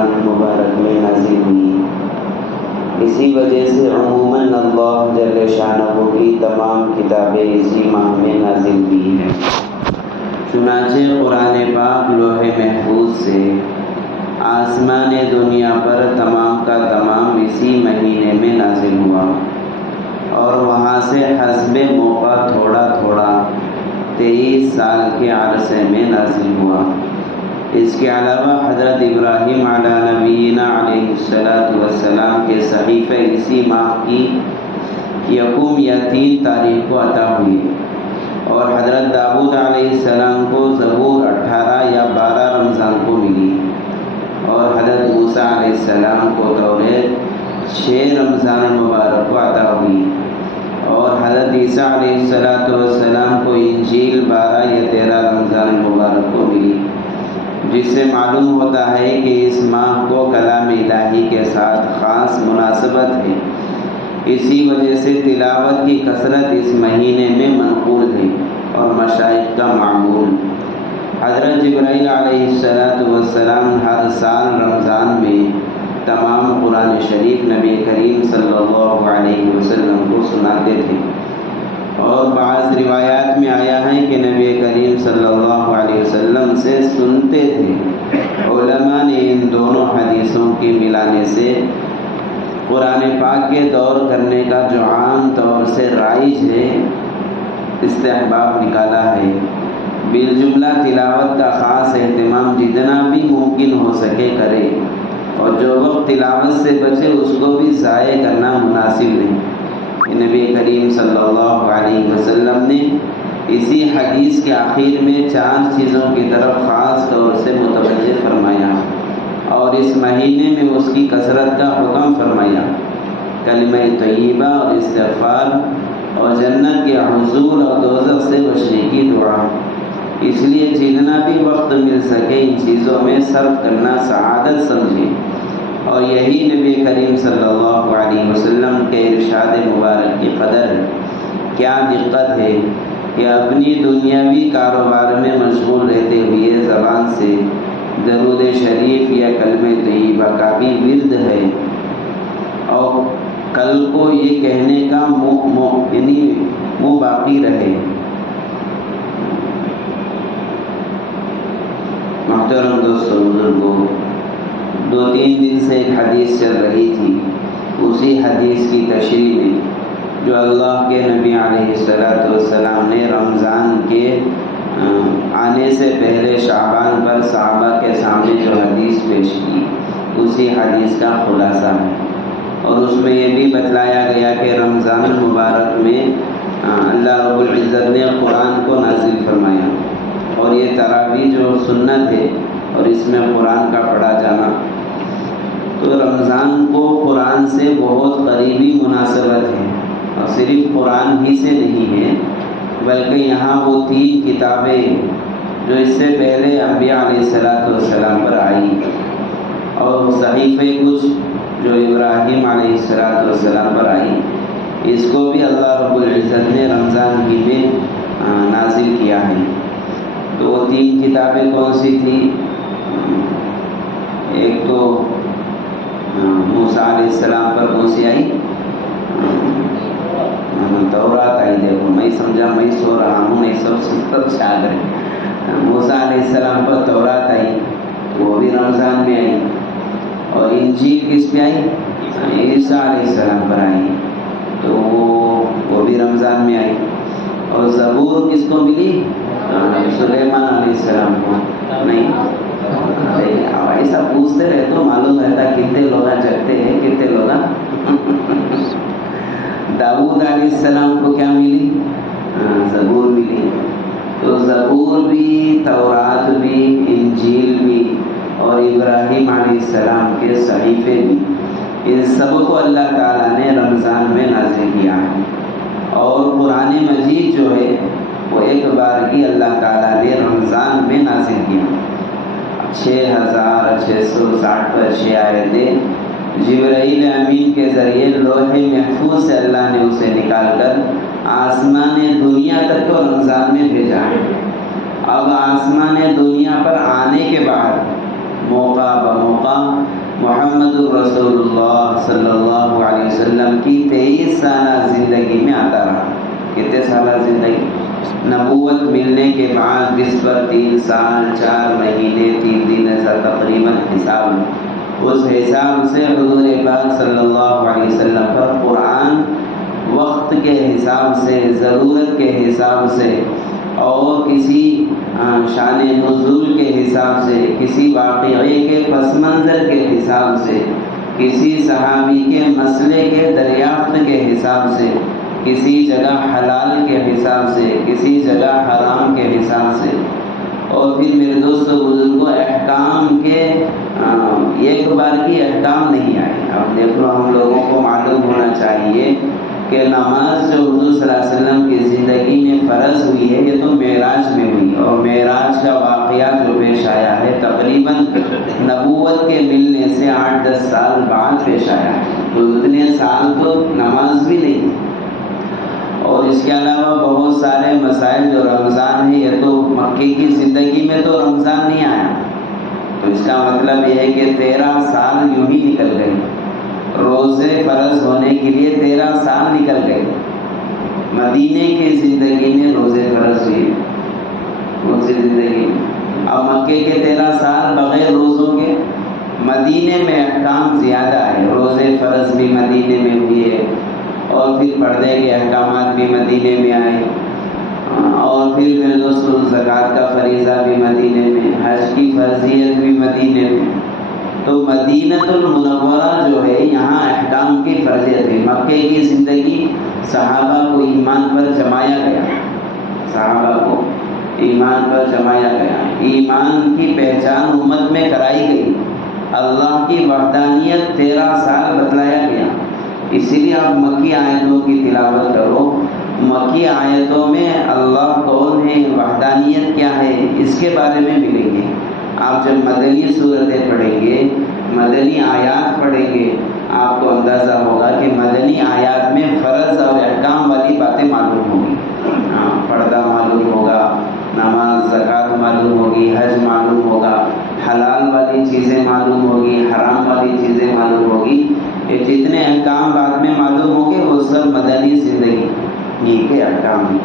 رمضان المبارک میں نازل ہوئی۔ اسی وجہ سے عموماً اللہ جل شانہ کی تمام کتابیں اسی ماہ میں نازل ہوئی ہیں۔ چنانچہ قرآن پاک لوح محفوظ سے آسمان دنیا پر تمام کا تمام اسی مہینے میں نازل ہوا، اور وہاں سے حسب موقع تھوڑا تھوڑا 23 سال کے عرصے میں نازل ہوا۔ اس کے علاوہ حضرت ابراہیم علی نبینا علیہ السلام کے صحیفے اسی ماہ کی یکم یا 3 تاریخ کو عطا ہوئی، اور حضرت داؤد علیہ السلام کو زبور 18 یا 12 رمضان کو ملی، اور حضرت موسیٰ علیہ السلام کو توریت 6 رمضان المبارک کو عطا ہوئی، اور حضرت عیسیٰ علیہ السلام کو انجیل 12 یا 13 رمضان المبارک کو ملی، جس سے معلوم ہوتا ہے کہ اس ماہ کو کلام الہی کے ساتھ خاص مناسبت ہے۔ اسی وجہ سے تلاوت کی کثرت اس مہینے میں منقول ہے اور مشائخ کا معمول۔ حضرت جبرائیل علیہ السلام ہر سال رمضان میں تمام قرآن شریف نبی کریم صلی اللہ علیہ وسلم کو سناتے تھے، اور بعض روایات میں آیا ہے کہ نبی کریم صلی اللہ علیہ وسلم سے سنتے تھے۔ علماء نے ان دونوں حدیثوں کی ملانے سے قرآن پاک کے دور کرنے کا جو عام طور سے رائج ہے استحباب نکالا ہے۔ بالجملہ تلاوت کا خاص اہتمام جتنا بھی ممکن ہو سکے کرے، اور جو وقت تلاوت سے بچے اس کو بھی ضائع کرنا مناسب نہیں۔ نبی کریم صلی اللہ علیہ وسلم نے اسی حدیث کے آخر میں 4 چیزوں کی طرف خاص طور سے متوجہ فرمایا، اور اس مہینے میں اس کی کثرت کا حکم فرمایا: کلمہ طیبہ اور استغفار، اور جنت کے حصول اور دوزخ سے بچنے کی دعا۔ اس لیے جتنا بھی وقت مل سکے ان چیزوں میں صرف کرنا سعادت سمجھیں، اور یہی نبی کریم صلی اللہ علیہ وسلم کے ارشاد مبارک کی قدر ہے۔ کیا دقت ہے کہ اپنی دنیاوی کاروبار میں مشغول رہتے ہوئے زبان سے درود شریف یا کلمہ طیبہ کا بھی ورد ہے، اور کل کو یہ کہنے کا منہ باقی رہے۔ محترم دوستو بزرگوں، 2-3 دن سے ایک حدیث چل رہی تھی، اسی حدیث کی تشریح میں جو اللہ کے نبی علیہ السلام نے رمضان کے آنے سے پہلے شعبان پر صحابہ کے سامنے جو حدیث پیش کی، اسی حدیث کا خلاصہ ہے۔ اور اس میں یہ بھی بتلایا گیا کہ رمضان المبارک میں اللہ رب العزت نے قرآن کو نازل فرمایا، اور یہ تراویح جو سنت ہے اور اس میں قرآن کا پڑھا جانا، تو رمضان کو قرآن سے بہت قریبی مناسبت ہے، اور صرف قرآن ہی سے نہیں ہے بلکہ یہاں وہ 3 کتابیں جو اس سے پہلے انبیاء علیہ السلام پر آئی، اور صحیفے کچھ جو ابراہیم علیہ السلام پر آئی، اس کو بھی اللہ رب العزت نے رمضان ہی میں نازل کیا ہے۔ تو وہ 3 کتابیں کون سی تھیں؟ ایک تو موسیٰ علیہ السلام پر کون سی آئی؟ تورات آئی۔ دیکھو میں سمجھا میں سو رہا ہوں، نہیں سب یاد ہے۔ موسیٰ علیہ السلام پر تورات آئی، وہ بھی رمضان میں آئی، اور انجیل کس پہ آئی؟ عیسیٰ علیہ السلام پر آئی، تو وہ بھی رمضان میں آئی۔ اور زبور کس کو ملی؟ سلیمان علیہ السلام کو نہیں۔ ایسا پوچھتے رہے تو معلوم رہتا کتنے لوگ جگتے ہیں، کتنے لوگ۔ داؤد علیہ السلام کو کیا ملی؟ زبور ملی۔ تو زبور بھی، تورات بھی، انجیل بھی، اور ابراہیم علیہ السلام کے صحیفے بھی، ان سب کو اللہ تعالیٰ نے رمضان میں نازل کیا ہے۔ اور قرآن مجید جو ہے وہ ایک بار کی اللہ تعالیٰ نے رمضان میں نازل کیا۔ 6660 پر 6 آیتیں جبرائیل امین کے ذریعے لوح محفوظ سے اللہ نے اسے نکال کر آسمان دنیا تک کو رمضان میں بھیجا ہے۔ اب آسمان دنیا پر آنے کے بعد موقع بموقع محمد الرسول اللہ صلی اللہ علیہ وسلم کی 23 سالہ زندگی میں آتا رہا۔ کتنے سالہ زندگی؟ نبوت ملنے کے بعد جس پر 3 سال 4 مہینے 3 دن ایسا تقریباً حساب، اس حساب سے حضور پاک صلی اللہ علیہ وسلم پر قرآن وقت کے حساب سے، ضرورت کے حساب سے، اور کسی شان نزول کے حساب سے، کسی واقعے کے پس منظر کے حساب سے، کسی صحابی کے مسئلے کے دریافت کے حساب سے، کسی جگہ حلال کے حساب سے، کسی جگہ حرام کے حساب سے، اور پھر میرے دوستوں بزرگوں احکام کے ایک بار کی احکام نہیں آئے۔ اب دیکھ لو، ہم لوگوں کو معلوم ہونا چاہیے کہ نماز جو حضور صلی اللہ علیہ وسلم کی زندگی میں فرض ہوئی ہے یہ تو معراج میں ہوئی، اور معراج کا واقعہ جو پیش آیا ہے تقریباً نبوت کے ملنے سے 8-10 سال بعد پیش آیا ہے، تو اتنے سال تو نماز بھی نہیں۔ اور اس کے علاوہ بہت سارے مسائل، جو رمضان ہے یہ تو مکے کی زندگی میں تو رمضان نہیں آیا، تو اس کا مطلب یہ ہے کہ 13 سال یوں ہی نکل گئے، روزے فرض ہونے کے لیے 13 سال نکل گئے۔ مدینے کی زندگی میں روزے فرض ہوئے، کون سی زندگی میں؟ اب مکے کے 13 سال بغیر روزوں کے، مدینے میں احکام زیادہ ہے، روزے فرض بھی مدینے میں ہوئے، اور پھر پردے کے احکامات بھی مدینے میں آئے، اور پھر میرے دوستوں زکوٰۃ کا فریضہ بھی مدینے میں، حج کی فرضیت بھی مدینے میں۔ تو مدینہ المنورہ جو ہے یہاں احکام کی فرضیت ہے۔ مکے کی زندگی صحابہ کو ایمان پر جمایا گیا، صحابہ کو ایمان پر جمایا گیا، ایمان کی پہچان امت میں کرائی گئی، اللہ کی وحدانیت 13 سال بتلایا گیا۔ اسی لیے آپ مکی آیتوں کی تلاوت کرو، مکی آیتوں میں اللہ کون ہے، وحدانیت کیا ہے، اس کے بارے میں ملیں گے۔ آپ جب مدنی صورتیں پڑھیں گے، مدنی آیات پڑھیں گے، آپ کو اندازہ ہوگا کہ مدنی آیات میں فرض اور احکام والی باتیں معلوم ہوگی۔ پردہ معلوم ہوگا، نماز زکوٰۃ معلوم ہوگی، حج معلوم ہوگا، حلال والی چیزیں معلوم ہوگی، حرام والی چیزیں معلوم ہوگی۔ یہ جتنے احکام بعد میں معلوم ہوں گے وہ سب مدنی زندگی کے احکام ہیں۔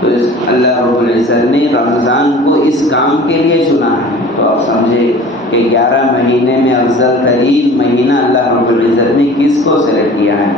تو اللہ رب العزت نے رمضان کو اس کام کے لیے چنا ہے، تو آپ سمجھے کہ 11 مہینے میں افضل ترین مہینہ اللہ رب العزت نے کس کو سلیکٹ کیا ہے؟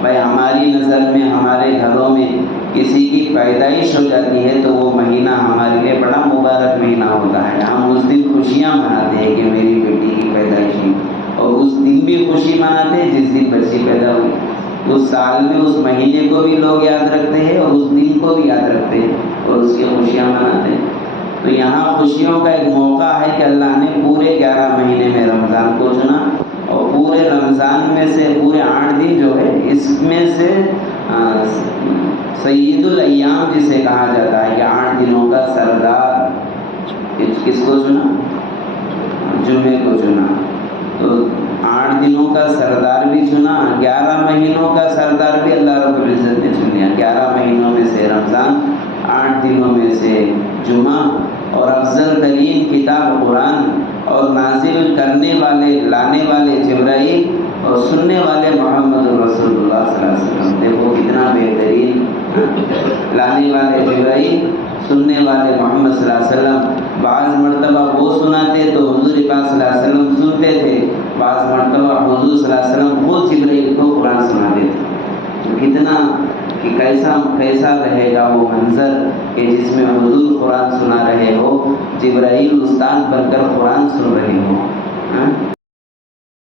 بھائی ہماری نظر میں، ہمارے گھروں میں کسی کی پیدائش ہو جاتی ہے تو وہ مہینہ ہمارے لیے بڑا مبارک مہینہ ہوتا ہے، ہم اس دن خوشیاں مناتے ہیں کہ میری بیٹی کی پیدائش ہوئی، اور اس دن بھی خوشی مناتے ہیں جس دن بچی پیدا ہوئی۔ اس سال میں اس مہینے کو بھی لوگ یاد رکھتے ہیں اور اس دن کو بھی یاد رکھتے ہیں اور اس کی خوشیاں مناتے ہیں۔ تو یہاں خوشیوں کا ایک موقع ہے کہ اللہ نے پورے 11 مہینے میں رمضان کو چنا، اور پورے رمضان میں سے پورے 8 دن جو ہے اس میں سے سید الایام جسے کہا جاتا ہے کہ 8 دنوں کا سردار، کس کو چنا؟ جمعے کو چنا۔ تو 8 دنوں کا سردار بھی چنا، 11 مہینوں کا سردار بھی اللہ رب العزت نے چن لیا۔ 11 مہینوں میں سے رمضان، 8 دنوں میں سے جمعہ، اور افضل ترین کتاب قرآن، اور نازل کرنے والے، لانے والے جبرائیل، اور سننے والے محمد رسول اللہ صلی اللہ علیہ وسلم۔ دیکھو کتنا بہترین، لانے والے جبرائیل، سننے والے محمد صلی اللہ علیہ وسلم۔ بعض مرتبہ وہ سناتے تو حضور پاک صلی اللہ علیہ وسلم سنتے تھے، بعض مرتبہ حضور صلی اللہ علیہ وسلم خود جبرائیل کو قرآن سناتے تھے۔ تو کتنا کہ کیسا رہے گا وہ منظر کہ جس میں حضور قرآن سنا رہے ہو، جبرائیل استاد بن کر قرآن سن رہے ہو۔